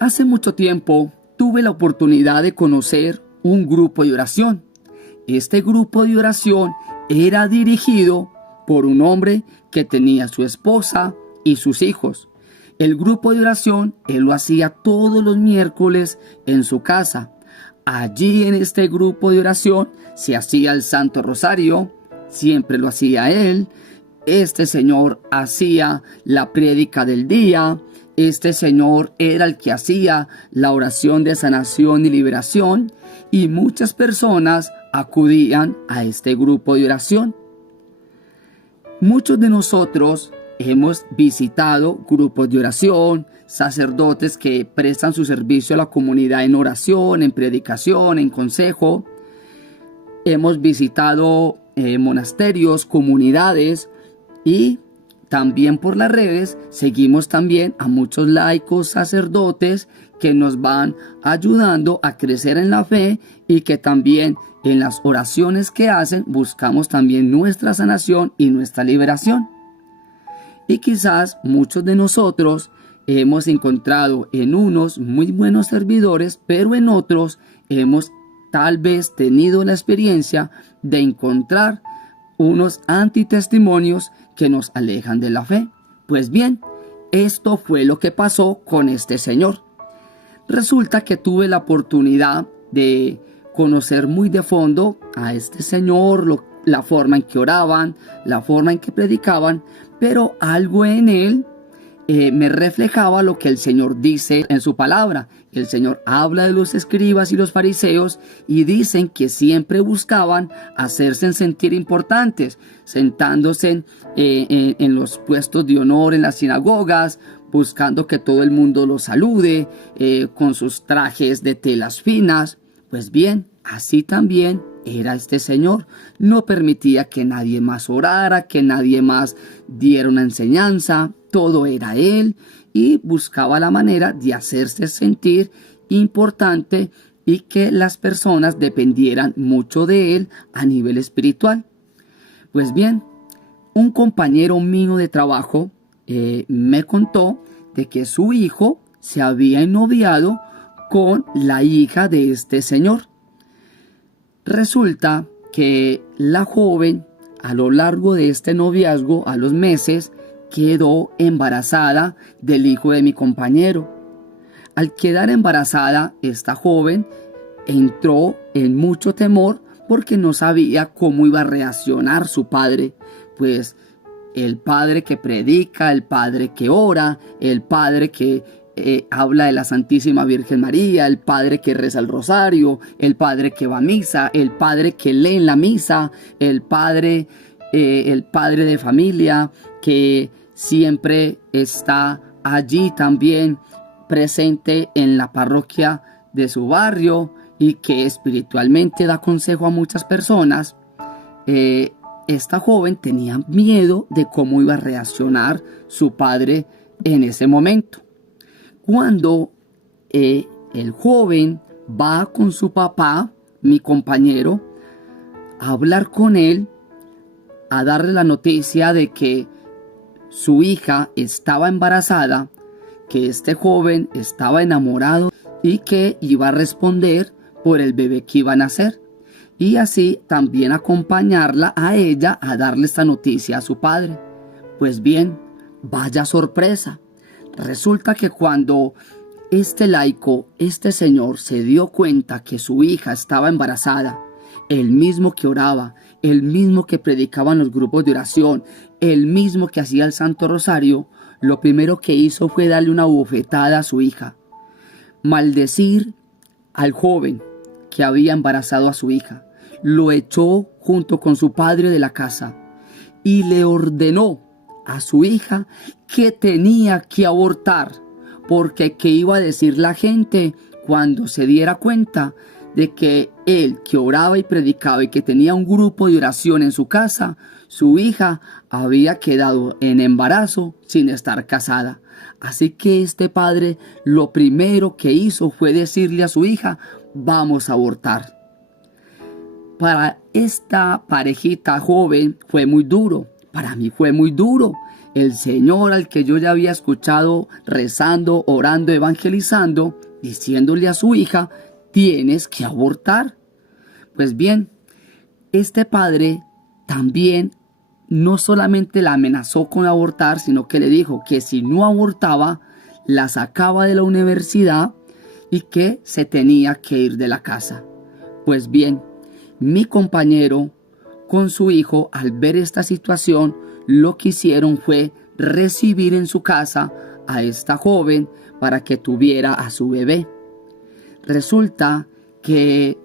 Hace mucho tiempo tuve la oportunidad de conocer un grupo de oración. Este grupo de oración era dirigido por un hombre que tenía su esposa y sus hijos. El grupo de oración, él lo hacía todos los miércoles en su casa. Allí en este grupo de oración se hacía el Santo Rosario, siempre lo hacía él. Este señor hacía la prédica del día. Este señor era el que hacía la oración de sanación y liberación, y muchas personas acudían a este grupo de oración. Muchos de nosotros hemos visitado grupos de oración, sacerdotes que prestan su servicio a la comunidad en oración, en predicación, en consejo. Hemos visitado monasterios, comunidades, y también por las redes seguimos también a muchos laicos, sacerdotes que nos van ayudando a crecer en la fe, y que también en las oraciones que hacen buscamos también nuestra sanación y nuestra liberación. Y quizás muchos de nosotros hemos encontrado en unos muy buenos servidores, pero en otros hemos tal vez tenido la experiencia de encontrar unos antitestimonios que nos alejan de la fe. Pues bien, esto fue lo que pasó con este señor. Resulta que tuve la oportunidad de conocer muy de fondo a este señor, la forma en que oraban, la forma en que predicaban, pero algo en él me reflejaba lo que el Señor dice en su palabra. El Señor habla de los escribas y los fariseos, y dicen que siempre buscaban hacerse sentir importantes, sentándose en los puestos de honor en las sinagogas, buscando que todo el mundo los salude, con sus trajes de telas finas. Pues bien, así también era este señor. No permitía que nadie más orara, que nadie más diera una enseñanza. Todo era él, y buscaba la manera de hacerse sentir importante y que las personas dependieran mucho de él a nivel espiritual. Pues bien, un compañero mío de trabajo me contó de que su hijo se había ennoviado con la hija de este señor. Resulta que la joven, a lo largo de este noviazgo, a los meses, quedó embarazada del hijo de mi compañero. Al quedar embarazada, esta joven entró en mucho temor porque no sabía cómo iba a reaccionar su padre. Pues el padre que predica, el padre que ora, el padre que habla de la Santísima Virgen María, el padre que reza el rosario, el padre que va a misa, el padre que lee en la misa, el padre de familia que siempre está allí también presente en la parroquia de su barrio, y que espiritualmente da consejo a muchas personas. Esta joven tenía miedo de cómo iba a reaccionar su padre en ese momento. Cuando el joven va con su papá, mi compañero, a hablar con él, a darle la noticia de que su hija estaba embarazada, que este joven estaba enamorado y que iba a responder por el bebé que iba a nacer, y así también acompañarla a ella a darle esta noticia a su padre. Pues bien, vaya sorpresa. Resulta que cuando este laico, este señor, se dio cuenta que su hija estaba embarazada, el mismo que oraba, el mismo que predicaba en los grupos de oración, el mismo que hacía el Santo Rosario, lo primero que hizo fue darle una bofetada a su hija, maldecir al joven que había embarazado a su hija, lo echó junto con su padre de la casa y le ordenó a su hija que tenía que abortar, porque qué iba a decir la gente cuando se diera cuenta de que él, que oraba y predicaba y que tenía un grupo de oración en su casa, su hija había quedado en embarazo sin estar casada. Así que este padre lo primero que hizo fue decirle a su hija: vamos a abortar. Para esta parejita joven fue muy duro. Para mí fue muy duro el Señor al que yo ya había escuchado rezando, orando, evangelizando, diciéndole a su hija, tienes que abortar. Pues bien, este padre también no solamente la amenazó con abortar, sino que le dijo que si no abortaba, la sacaba de la universidad y que se tenía que ir de la casa. Pues bien, mi compañero con su hijo, al ver esta situación, lo que hicieron fue recibir en su casa a esta joven para que tuviera a su bebé. Resulta que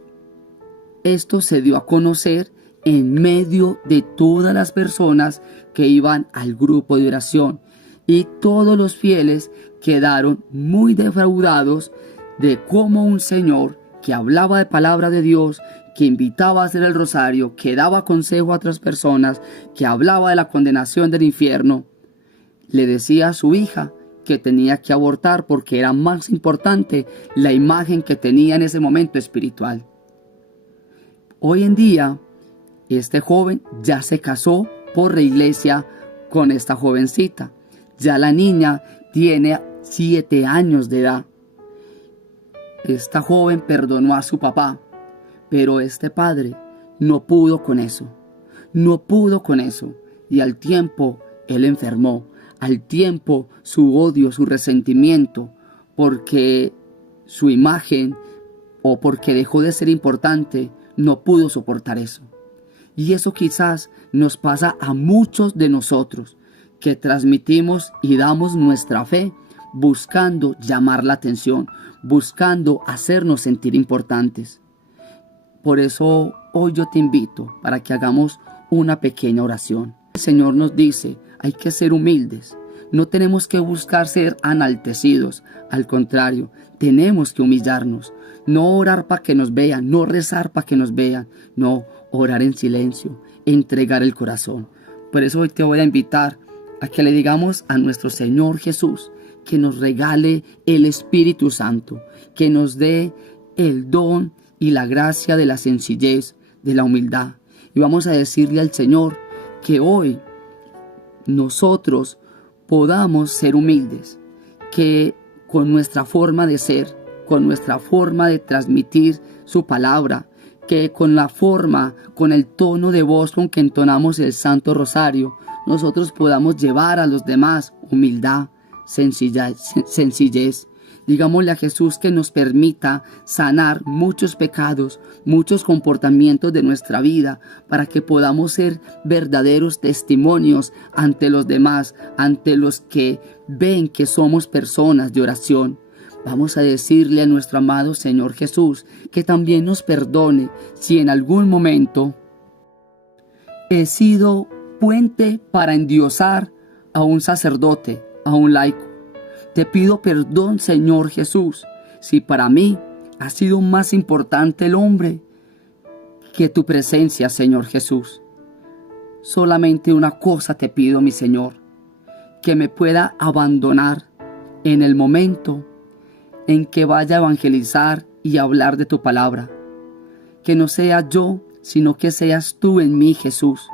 esto se dio a conocer en medio de todas las personas que iban al grupo de oración, y todos los fieles quedaron muy defraudados de cómo un señor que hablaba de palabra de Dios, que invitaba a hacer el rosario, que daba consejo a otras personas, que hablaba de la condenación del infierno, le decía a su hija que tenía que abortar porque era más importante la imagen que tenía en ese momento espiritual. Hoy en día, este joven ya se casó por la iglesia con esta jovencita. Ya la niña tiene 7 años de edad. Esta joven perdonó a su papá, pero este padre no pudo con eso. No pudo con eso. Y al tiempo él enfermó. Al tiempo su odio, su resentimiento, porque su imagen o porque dejó de ser importante, no pudo soportar eso. Y eso quizás nos pasa a muchos de nosotros, que transmitimos y damos nuestra fe buscando llamar la atención, buscando hacernos sentir importantes. Por eso hoy yo te invito para que hagamos una pequeña oración. El Señor nos dice, hay que ser humildes. No tenemos que buscar ser enaltecidos. Al contrario, tenemos que humillarnos. No orar para que nos vean, no rezar para que nos vean. No, orar en silencio, entregar el corazón. Por eso hoy te voy a invitar a que le digamos a nuestro Señor Jesús que nos regale el Espíritu Santo, que nos dé el don y la gracia de la sencillez, de la humildad. Y vamos a decirle al Señor que hoy nosotros podamos ser humildes, que con nuestra forma de ser, con nuestra forma de transmitir su palabra, que con la forma, con el tono de voz con que entonamos el Santo Rosario, nosotros podamos llevar a los demás humildad, sencillez. Digámosle a Jesús que nos permita sanar muchos pecados, muchos comportamientos de nuestra vida, para que podamos ser verdaderos testimonios ante los demás, ante los que ven que somos personas de oración. Vamos a decirle a nuestro amado Señor Jesús que también nos perdone si en algún momento he sido puente para endiosar a un sacerdote, a un laico. Te pido perdón, Señor Jesús, si para mí ha sido más importante el hombre que tu presencia, Señor Jesús. Solamente una cosa te pido, mi Señor, que me pueda abandonar en el momento en que vaya a evangelizar y hablar de tu palabra. Que no sea yo, sino que seas tú en mí, Jesús,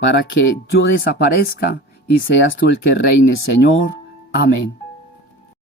para que yo desaparezca y seas tú el que reine, Señor. Amén.